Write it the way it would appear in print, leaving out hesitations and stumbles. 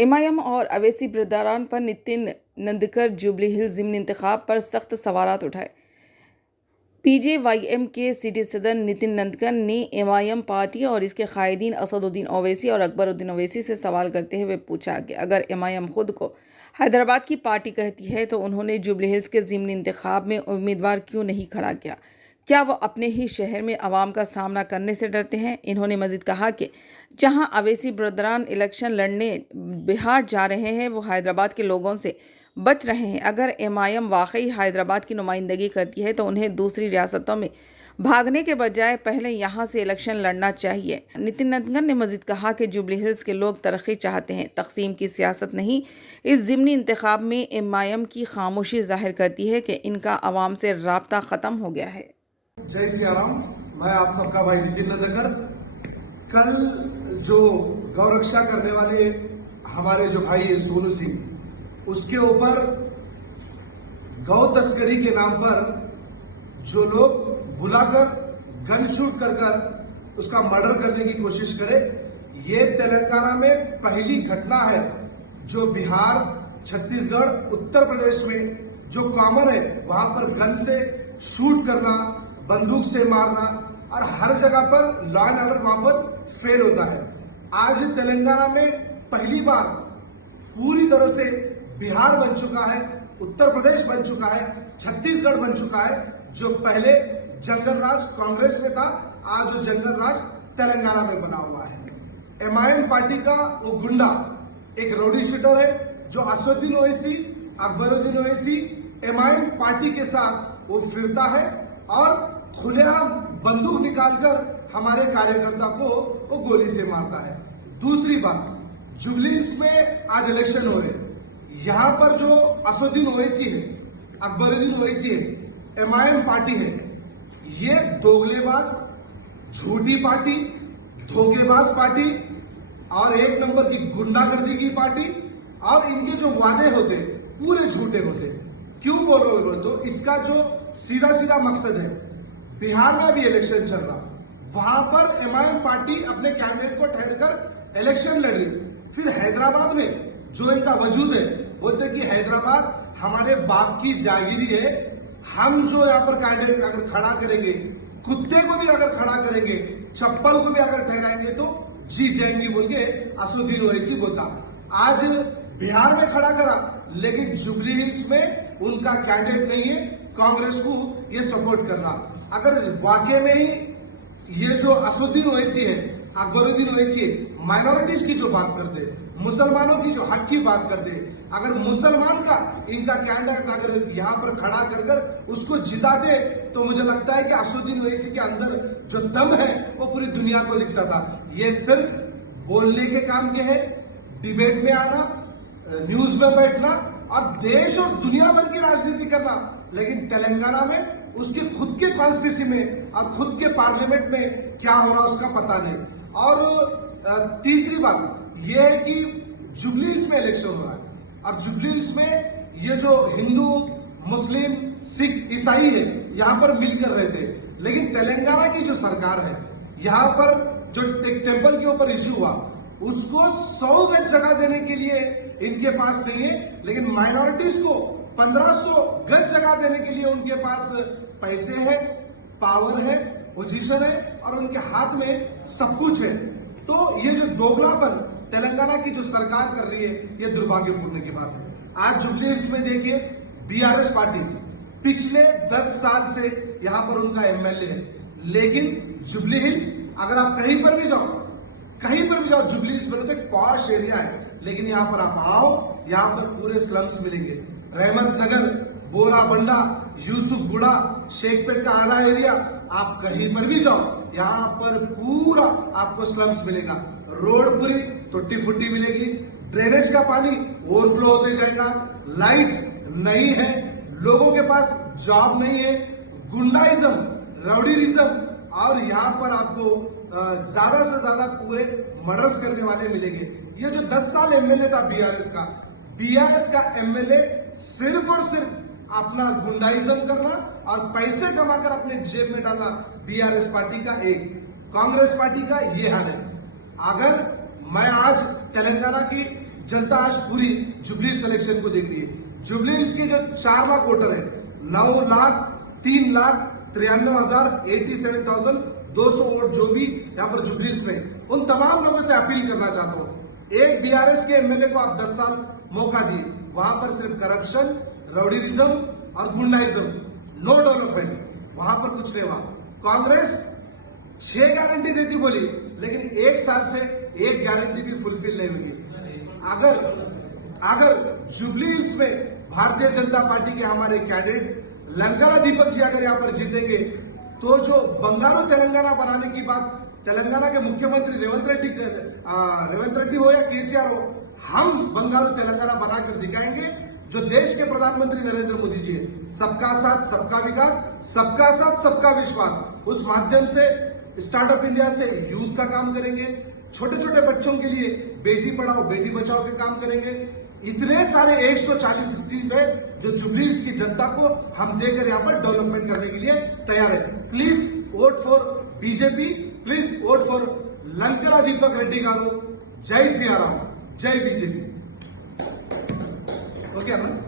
MIM और अवैसी बिरदरान पर Nitin नंदकर jubilee hills ज़िमनी इंतखाब पर सख्त सवालात उठाए। पीजेवाईएम के सिटी सदर नितिन नंदकर ने एमआईएम पार्टी और इसके कायदीन असदुद्दीन ओवैसी और अकबरुद्दीन ओवैसी से सवाल करते हुए पूछा कि अगर एमआईएम खुद को हैदराबाद की पार्टी कहती है तो उन्होंने जुबली हिल्स के ज़िमनी इंतखाब में उम्मीदवार क्यों नहीं खड़ा किया? क्या वो अपने ही शहर में आवाम का सामना करने से डरते हैं? इन्होंने मजीद कहा कि जहां अवैसी बिरदरान इलेक्शन लड़ने बिहार जा रहे हैं वो हैदराबाद के लोगों से बच रहे हैं। अगर एमआईएम वाकई हैदराबाद की नुमाइंदगी करती है तो उन्हें दूसरी रियासतों में भागने के बजाय पहले यहाँ से इलेक्शन लड़ना चाहिए। नितिन नंदकर ने मजीद कहा कि जुबली हिल्स के लोग तरक्की चाहते हैं, तकसीम की सियासत नहीं। इस ज़िमनी इंतखाब में एमआईएम की खामोशी जाहिर करती है कि इनका आवाम से राब्ता ख़त्म हो गया है। जय सियाराम। मैं आप सबका भाई नितिन नंदकर। कल जो गौरक्षा करने वाले हमारे जो भाई है सोनू सिंह, उसके ऊपर गौ तस्करी के नाम पर जो लोग बुलाकर गन शूट कर उसका मर्डर करने की कोशिश करे, ये तेलंगाना में पहली घटना है। जो बिहार, छत्तीसगढ़, उत्तर प्रदेश में जो कॉमन है वहां पर गन से शूट करना, बंदूक से मारना और हर जगह पर लॉ एंड ऑर्डर वहां पर फेल होता है। आज तेलंगाना में पहली बार पूरी तरह से बिहार बन चुका है, उत्तर प्रदेश बन चुका है, छत्तीसगढ़ बन चुका है। जो पहले जंगल राज कांग्रेस में था, आज वो जंगल राज तेलंगाना में बना हुआ है। एमआईएम पार्टी का वो गुंडा एक रौडी शीटर है जो असदुद्दीन ओवैसी, अकबरुद्दीन ओवैसी एमआईएम पार्टी के साथ वो फिरता है और खुलेआम बंदूक निकालकर हमारे कार्यकर्ता को वो गोली से मारता है। दूसरी बात, जुबली हिल्स में आज इलेक्शन हो रहे, यहां पर जो असदुद्दीन ओवैसी है, अकबरुद्दीन ओवैसी है, एमआईएम पार्टी है, ये दोगलेबाज, झूठी पार्टी, धोखेबाज पार्टी और एक नंबर की गुंडागर्दी की पार्टी। और इनके जो वादे होते पूरे झूठे होते। क्यों बोल रहे हो? तो इसका जो सीधा सीधा मकसद है, बिहार में भी इलेक्शन चल रहा, वहां पर एमआईएम पार्टी अपने कैंडिडेट को ठहरकर इलेक्शन लड़ रही। फिर हैदराबाद में जो इनका वजूद है, बोलते कि हैदराबाद हमारे बाप की जागीरी है, हम जो यहाँ पर कैंडिडेट अगर खड़ा करेंगे, कुत्ते को भी अगर खड़ा करेंगे, चप्पल को भी अगर ठहराएंगे तो जीत जाएंगी बोल के असदुद्दीन ओवैसी बोलता। आज बिहार में खड़ा करा, लेकिन जुबली हिल्स में उनका कैंडिडेट नहीं है, कांग्रेस को ये सपोर्ट करना। अगर वाकई में ही ये जो असदुद्दीन ओवैसी है, अकबरुद्दीन ओवैसी है, माइनॉरिटीज की जो बात करते, मुसलमानों की जो हक की बात करते, अगर मुसलमान का इनका कैंडिडेट अगर यहाँ पर खड़ा कर उसको जिताते तो मुझे लगता है कि असदुद्दीन ओवैसी के अंदर जो दम है वो पूरी दुनिया को दिखता था। ये सिर्फ बोलने के काम के है, डिबेट में आना, न्यूज में बैठना और देश और दुनिया भर की राजनीति करना, लेकिन तेलंगाना में उसके खुद के कॉन्स्टिट्यूंसी में और खुद के पार्लियामेंट में क्या हो रहा उसका पता नहीं। और तीसरी बात यह है कि जुबली हिल्स में इलेक्शन हो रहा है और जुबली हिल्स में ये जो हिंदू, मुस्लिम, सिख, ईसाई है यहाँ पर मिलकर रहते, लेकिन तेलंगाना की जो सरकार है, यहाँ पर जो एक टेम्पल के ऊपर इश्यू हुआ उसको 100 गज जगह देने के लिए इनके पास नहीं है, लेकिन माइनॉरिटीज को 1500 गज जगह देने के लिए उनके पास पैसे है, पावर है, पोजीशन है और उनके हाथ में सब कुछ है। तो ये जो दोगलापन तेलंगाना की जो सरकार कर रही है, ये दुर्भाग्यपूर्ण की बात है। आज जुबली हिल्स में देखिए, बीआरएस पार्टी पिछले 10 साल से यहां पर उनका एमएलए है, लेकिन जुबली हिल्स अगर आप कहीं पर भी जाओ, जुबली हिल्स में तो एक पॉश एरिया है, लेकिन यहाँ पर आप आओ, यहाँ पर पूरे स्लम्स मिलेंगे। रहमत नगर, बोराबंडा, यूसुफगुड़ा, शेखपेट का आला एरिया, आप कहीं पर भी जाओ, यहाँ पर पूरा आपको स्लम्स मिलेगा। रोड पूरी टूटी फुटी मिलेगी, ड्रेनेज का पानी ओवरफ्लो होते जाएगा, लाइट्स नहीं है, लोगों के पास जॉब नहीं है, गुंडाइज्म, राउडीरिज्म और यहाँ पर आपको ज्यादा से ज्यादा पूरे मर्डर्स करने वाले मिलेंगे। ये जो 10 साल एमएलए था बीआरएस का एमएलए सिर्फ और सिर्फ अपना गुंडाइज्म करना और पैसे कमाकर अपने जेब में डालना, बीआरएस पार्टी का एक, कांग्रेस पार्टी का ये हाल है। अगर मैं आज तेलंगाना की जनता आज पूरी जुबली इलेक्शन को देख रही है। जुबली की जो 4 लाख वोटर है, 9,03,93,87,200 वोट जो भी यहाँ पर जुबलीस में, उन तमाम लोगों से अपील करना चाहता हूँ। एक बीआरएस के एमएलए को आप 10 साल मौका दिए, वहां पर सिर्फ करप्शन, राउडीरिज्म और गुंडाइज्म, नो डेवलपमेंट, वहां पर कुछ नहीं हुआ। कांग्रेस 6 गारंटी देती बोली, लेकिन 1 साल से एक गारंटी भी फुलफिल नहीं हुई। अगर जुबली हिल्स में भारतीय जनता पार्टी के हमारे कैंडिडेट लंकारा दीपक जी अगर यहाँ पर जीतेंगे, तो जो बंगारू तेलंगाना बनाने की बात तेलंगाना के मुख्यमंत्री रेवंत रेड्डी हो या केसीआर हो, हम बंगारू तेलंगाना बनाकर दिखाएंगे। जो देश के प्रधानमंत्री नरेंद्र मोदी जी है, सबका साथ सबका विकास, सबका साथ सबका विश्वास, उस माध्यम से स्टार्टअप इंडिया से यूथ का काम करेंगे, छोटे छोटे बच्चों के लिए बेटी पढ़ाओ बेटी बचाओ के काम करेंगे। इतने सारे 140 स्कीम है जो जुबली की जनता को हम देकर यहाँ पर डेवलपमेंट करने के लिए तैयार है। Please vote for BJP, please vote for Lankara Deepak Reddy garu. जय सियाराम, जय बीजेपी। ओके ना।